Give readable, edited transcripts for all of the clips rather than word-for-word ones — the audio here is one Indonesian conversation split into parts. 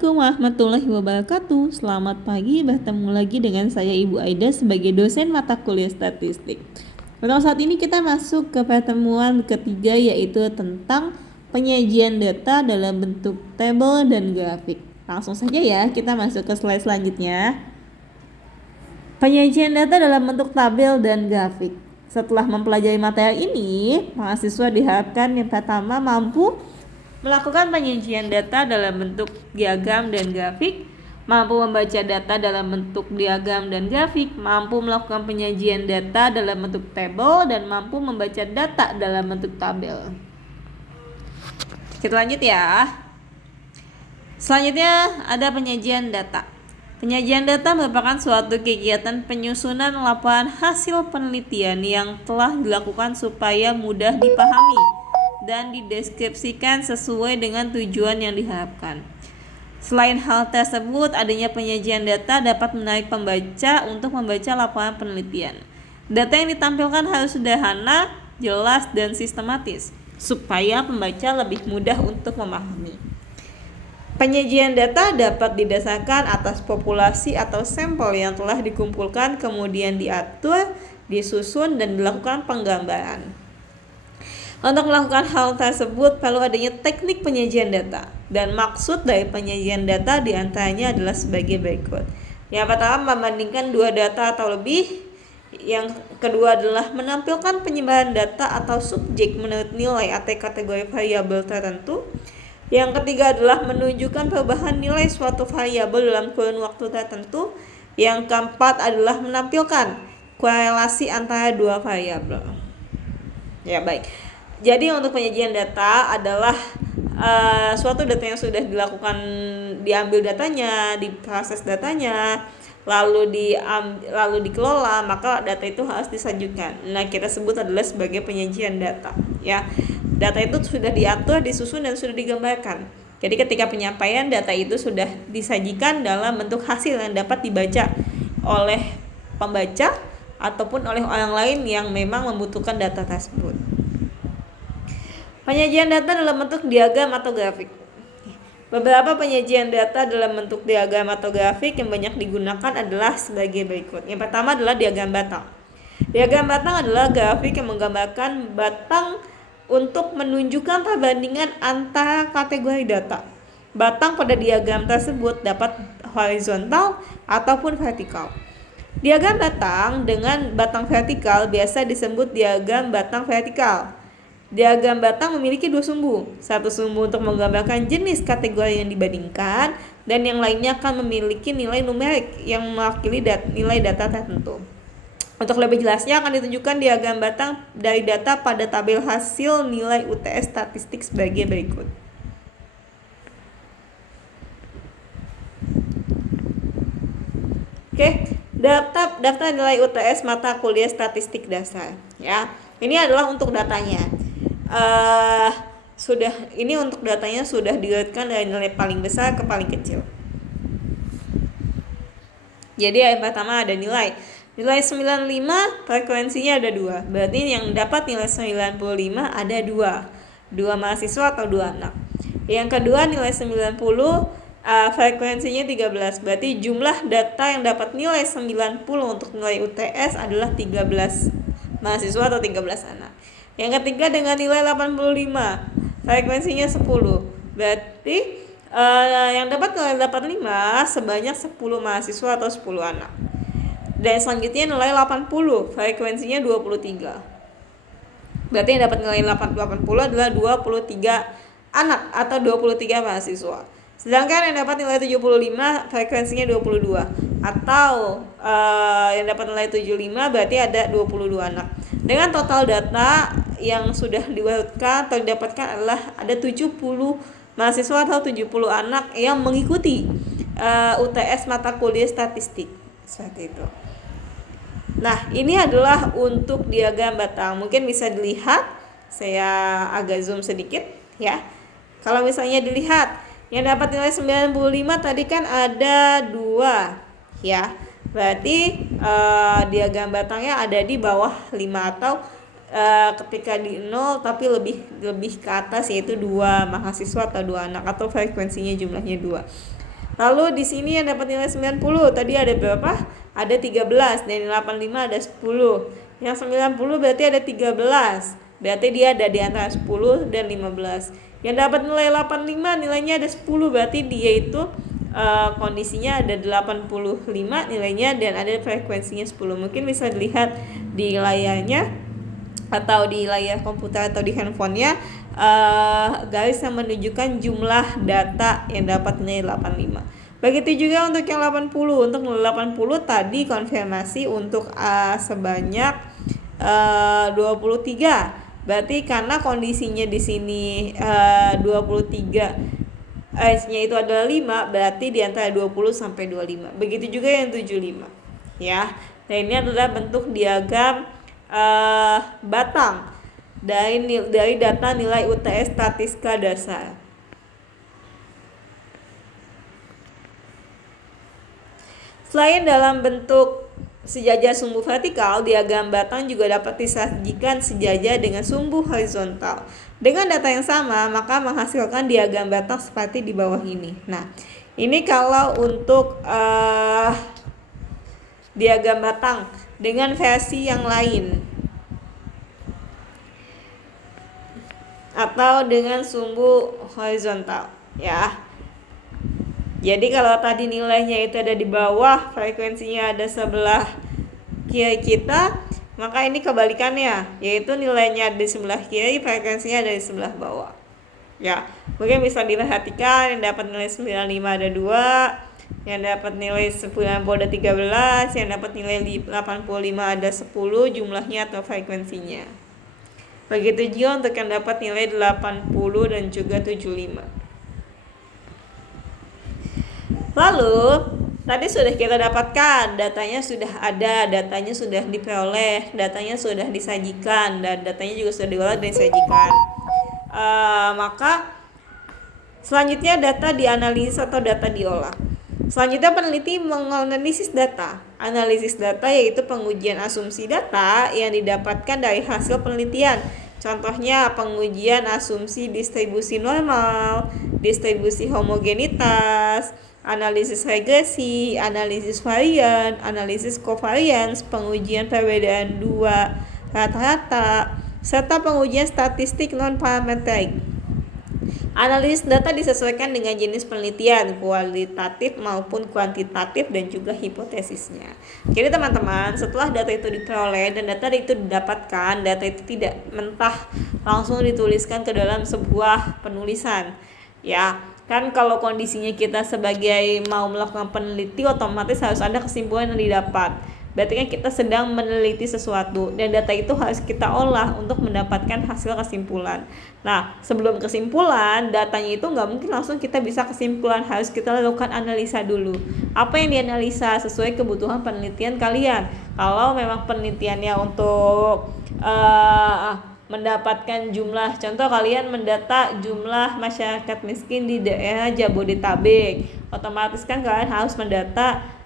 Assalamualaikum warahmatullahi wabarakatuh. Selamat pagi, bertemu lagi dengan saya Ibu Aida sebagai dosen mata kuliah statistik. Untuk saat ini kita masuk ke pertemuan ketiga, yaitu tentang penyajian data dalam bentuk tabel dan grafik. Langsung saja ya, kita masuk ke slide selanjutnya. Penyajian data dalam bentuk tabel dan grafik. Setelah mempelajari materi ini, mahasiswa diharapkan yang pertama mampu melakukan penyajian data dalam bentuk diagram dan grafik, mampu membaca data dalam bentuk diagram dan grafik, mampu melakukan penyajian data dalam bentuk tabel, dan mampu membaca data dalam bentuk tabel. Kita lanjut ya. Selanjutnya ada penyajian data. Penyajian data merupakan suatu kegiatan penyusunan laporan hasil penelitian yang telah dilakukan supaya mudah dipahami dan dideskripsikan sesuai dengan tujuan yang diharapkan. Selain hal tersebut, adanya penyajian data dapat menarik pembaca untuk membaca laporan penelitian. Data yang ditampilkan harus sederhana, jelas, dan sistematis, supaya pembaca lebih mudah untuk memahami. Penyajian data dapat didasarkan atas populasi atau sampel yang telah dikumpulkan, kemudian diatur, disusun, dan dilakukan penggambaran. Untuk melakukan hal tersebut perlu adanya teknik penyajian data, dan maksud dari penyajian data diantaranya adalah sebagai berikut. Yang pertama, membandingkan dua data atau lebih. Yang kedua adalah menampilkan penyebaran data atau subjek menurut nilai atau kategori variabel tertentu. Yang ketiga adalah menunjukkan perubahan nilai suatu variabel dalam kurun waktu tertentu. Yang keempat adalah menampilkan korelasi antara dua variabel. Ya, baik. Jadi untuk penyajian data adalah suatu data yang sudah diambil datanya, diproses datanya, lalu dikelola, maka data itu harus disajikan. Nah, kita sebut adalah sebagai penyajian data. Ya, data itu sudah diatur, disusun, dan sudah digambarkan. Jadi ketika penyampaian data itu sudah disajikan dalam bentuk hasil yang dapat dibaca oleh pembaca ataupun oleh orang lain yang memang membutuhkan data tersebut. Penyajian data dalam bentuk diagram atau grafik. Beberapa penyajian data dalam bentuk diagram atau grafik yang banyak digunakan adalah sebagai berikut. Yang pertama adalah diagram batang. Diagram batang adalah grafik yang menggambarkan batang untuk menunjukkan perbandingan antara kategori data. Batang pada diagram tersebut dapat horizontal ataupun vertikal. Diagram batang dengan batang vertikal biasa disebut diagram batang vertikal. Diagram batang memiliki dua sumbu. Satu sumbu untuk menggambarkan jenis kategori yang dibandingkan, dan yang lainnya akan memiliki nilai numerik yang mewakili nilai data tertentu. Untuk lebih jelasnya akan ditunjukkan diagram batang dari data pada tabel hasil nilai UTS statistik sebagai berikut. Oke, daftar nilai UTS mata kuliah statistik dasar. Ya, ini adalah untuk datanya. Untuk datanya sudah diurutkan dari nilai paling besar ke paling kecil. Jadi yang pertama ada nilai 95, frekuensinya ada 2. Berarti yang dapat nilai 95 ada 2 mahasiswa atau 2 anak. Yang kedua nilai 90, frekuensinya 13. Berarti jumlah data yang dapat nilai 90 untuk nilai UTS adalah 13 mahasiswa atau 13 anak. Yang ketiga dengan nilai 85, frekuensinya 10. Berarti yang dapat nilai 85 sebanyak 10 mahasiswa atau 10 anak. Dan selanjutnya nilai 80, frekuensinya 23. Berarti yang dapat nilai 80 adalah 23 anak atau 23 mahasiswa. Sedangkan yang dapat nilai 75, frekuensinya 22. Atau yang dapat nilai 75 berarti ada 22 anak. Dengan total data yang sudah diurutkan atau didapatkan adalah ada 70 mahasiswa atau 70 anak yang mengikuti UTS mata kuliah statistik. Seperti itu. Nah, ini adalah untuk diagram batang. Mungkin bisa dilihat, saya agak zoom sedikit ya. Kalau misalnya dilihat, yang dapat nilai 95 tadi kan ada 2 ya. Berarti diagram batangnya ada di bawah 5 atau ketika di 0 tapi lebih ke atas, yaitu 2 mahasiswa atau 2 anak atau frekuensinya jumlahnya 2. Lalu di sini yang dapat nilai 90 tadi ada berapa? Ada 13 dan 85 ada 10. Yang 90 berarti ada 13. Berarti dia ada di antara 10 dan 15. Yang dapat nilai 85 nilainya ada 10, berarti dia itu kondisinya ada 85 nilainya dan ada frekuensinya 10. Mungkin bisa dilihat di layarnya atau di layar komputer atau di handphonenya garis yang menunjukkan jumlah data yang dapat nilai 85. Begitu juga untuk yang 80. Untuk nilai 80 tadi konfirmasi untuk sebanyak 23. Berarti karena kondisinya di sini 23 H-nya itu adalah 5, berarti di antara 20 sampai 25. Begitu juga yang 75. Ya. Dan ini adalah bentuk diagram batang dari data nilai UTS statistika dasar. Selain dalam bentuk sejajar sumbu vertikal, diagram batang juga dapat disajikan sejajar dengan sumbu horizontal. Dengan data yang sama, maka menghasilkan diagram batang seperti di bawah ini. Nah, ini kalau untuk diagram batang dengan versi yang lain atau dengan sumbu horizontal, ya. Jadi kalau tadi nilainya itu ada di bawah, frekuensinya ada sebelah kiri kita, maka ini kebalikannya, yaitu nilainya di sebelah kiri, frekuensinya ada di sebelah bawah. Ya, mungkin bisa diperhatikan yang dapat nilai 95 ada 2, yang dapat nilai 90 ada 13, yang dapat nilai 85 ada 10 jumlahnya atau frekuensinya. Begitu juga untuk yang dapat nilai 80 dan juga 75. Lalu tadi sudah kita dapatkan, datanya sudah ada, datanya sudah diperoleh, datanya sudah disajikan, dan datanya juga sudah diolah dan disajikan. Maka selanjutnya data dianalisis atau data diolah. Selanjutnya peneliti menganalisis data. Analisis data yaitu pengujian asumsi data yang didapatkan dari hasil penelitian. Contohnya pengujian asumsi distribusi normal, distribusi homogenitas, analisis regresi, analisis varian, analisis covariance, pengujian perbedaan dua rata-rata, serta pengujian statistik non-parametrik. Analisis data disesuaikan dengan jenis penelitian, kualitatif maupun kuantitatif, dan juga hipotesisnya. Jadi teman-teman, setelah data itu diperoleh dan data itu didapatkan, data itu tidak mentah langsung dituliskan ke dalam sebuah penulisan. Ya, kan kalau kondisinya kita sebagai mau melakukan peneliti, otomatis harus ada kesimpulan yang didapat. Berarti kan kita sedang meneliti sesuatu dan data itu harus kita olah untuk mendapatkan hasil kesimpulan. Nah, sebelum kesimpulan, datanya itu nggak mungkin langsung kita bisa kesimpulan, harus kita lakukan analisa dulu. Apa yang dianalisa sesuai kebutuhan penelitian kalian. Kalau memang penelitiannya untuk mendapatkan jumlah, contoh kalian mendata jumlah masyarakat miskin di daerah Jabodetabek, otomatis kan kalian harus mendata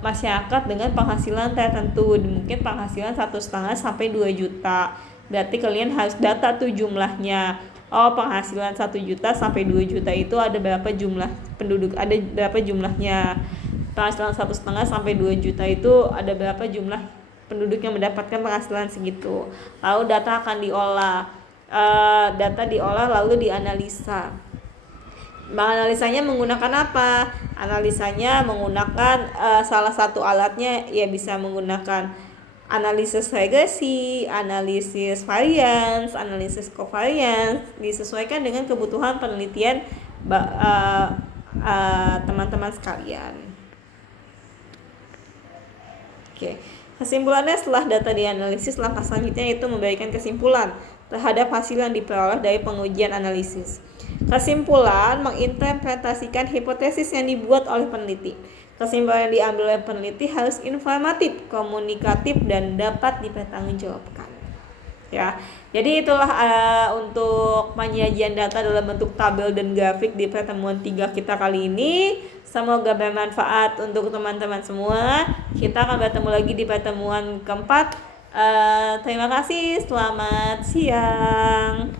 masyarakat dengan penghasilan tertentu, mungkin penghasilan 1,5 sampai 2 juta. Berarti kalian harus data tuh jumlahnya. Oh, penghasilan 1 juta sampai 2 juta itu ada berapa jumlah penduduk, ada berapa jumlahnya. Penghasilan 1,5 sampai 2 juta itu ada berapa jumlah penduduk yang mendapatkan penghasilan segitu. Lalu data akan diolah. Data diolah lalu dianalisa. Analisanya menggunakan apa? Analisanya menggunakan salah satu alatnya, ya bisa menggunakan analisis regresi, analisis variance, analisis covariance, disesuaikan dengan kebutuhan penelitian teman-teman sekalian. Oke. Kesimpulannya, setelah data dianalisis, langkah selanjutnya itu memberikan kesimpulan terhadap hasil yang diperoleh dari pengujian analisis. Kesimpulan menginterpretasikan hipotesis yang dibuat oleh peneliti. Kesimpulan yang diambil oleh peneliti harus informatif, komunikatif, dan dapat dipertanggungjawabkan. Ya, jadi itulah untuk penyajian data dalam bentuk tabel dan grafik di pertemuan 3 kita kali ini. Semoga bermanfaat untuk teman-teman semua. Kita akan bertemu lagi di pertemuan keempat. Terima kasih, selamat siang.